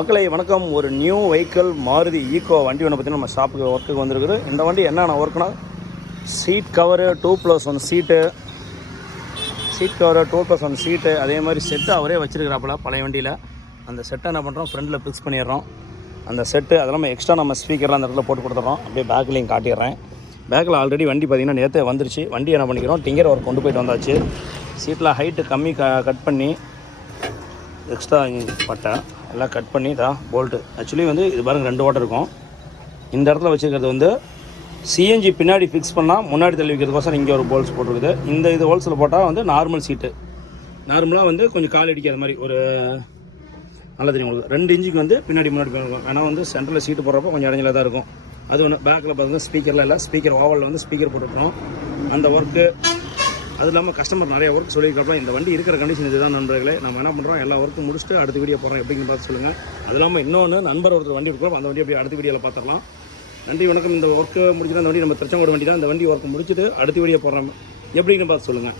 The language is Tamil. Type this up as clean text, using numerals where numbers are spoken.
மக்களை வணக்கம். ஒரு நியூ வெஹிக்கிள் மாருதி ஈக்கோ வண்டி ஒன்று பற்றி நம்ம ஷாப்புக்கு ஒர்க்குக்கு வந்திருக்குது. இந்த வண்டி என்னென்ன ஒர்க்குனா, சீட் கவரு 2+1 சீட் கவரு 2+1 சீட்டு, அதே மாதிரி செட்டு அவரே வச்சுருக்கிறாப்புல பழைய வண்டியில். அந்த செட்டை என்ன பண்ணுறோம், ஃப்ரண்டில் ஃபிக்ஸ் பண்ணிடுறோம். அந்த செட்டு அதெல்லாம் எக்ஸ்ட்ரா நம்ம ஸ்பீக்கர்லாம் அந்த இடத்துல போட்டு கொடுத்துட்றோம். அப்படியே பேக்லையும் காட்டிடுறேன். பேக்கில் ஆல்ரெடி வண்டி பார்த்திங்கன்னா நேற்றே வந்துருச்சு. வண்டி என்ன பண்ணிக்கிறோம், டிங்கர் ஒர்க் கொண்டு போயிட்டு வந்தாச்சு. சீட்டில் ஹைட்டு கம்மி கட் பண்ணி எக்ஸ்ட்ரா பட்டை எல்லாம் கட் பண்ணி தான் போல்ட்டு. ஆக்சுவலி வந்து இது பாருங்கள் 2 ஓட்டை இருக்கும். இந்த இடத்துல வச்சுருக்கிறது வந்து சிஎன்ஜி பின்னாடி ஃபிக்ஸ் பண்ணால் முன்னாடி தள்ளி வைக்கிறதுக்கோசரம் இங்கே ஒரு போல்ஸ் போட்டிருக்குது. இது ஹோல்ஸில் போட்டால் வந்து நார்மல் சீட்டு, நார்மலாக வந்து கொஞ்சம் கால் அடிக்காத மாதிரி ஒரு நல்லா தெரியும் உங்களுக்கு. 2 இன்ச்சுக்கு வந்து பின்னாடி முன்னாடி போயிருக்கும். ஆனால் வந்து சென்டரில் சீட்டு போடுறப்போ கொஞ்சம் இடைஞ்சலாக தான் இருக்கும். அது ஒன்று. பேக்கில் பார்த்தீங்கன்னா ஸ்பீக்கரில் இல்லை, ஸ்பீக்கர் ஓவலில் வந்து ஸ்பீக்கர் போட்டுருக்கோம். அந்த ஒர்க்கு அது இல்லாமல் கஸ்டமர் நிறைய ஒர்க் சொல்லியிருக்கிறப்ப இந்த வண்டி இருக்கிற கண்டிஷன் இதுதான் நண்பர்களே. நம்ம என்ன பண்ணுறோம், எல்லா ஒர்க்கும் முடிச்சுட்டு அடுத்த வீடியோ போடுறோம், எப்படின்னு பார்த்து சொல்லுங்கள். அது இல்லாமல் இன்னொன்று நண்பர் ஒருத்தர் வண்டி இருக்கிறோம், அந்த வண்டி அப்படியே அடுத்த வீடியோவில் பார்த்துக்கலாம். நன்றி வணக்கம். இந்த ஒர்க்கு முடிச்சுட்டு அந்த வண்டி நம்ம திருச்செங்கோடு வண்டி தான். இந்த வண்டி ஒர்க்கு முடிச்சுட்டு அடுத்த வீடியோ போடுறோம், எப்படின்னு பார்த்து சொல்லுங்கள்.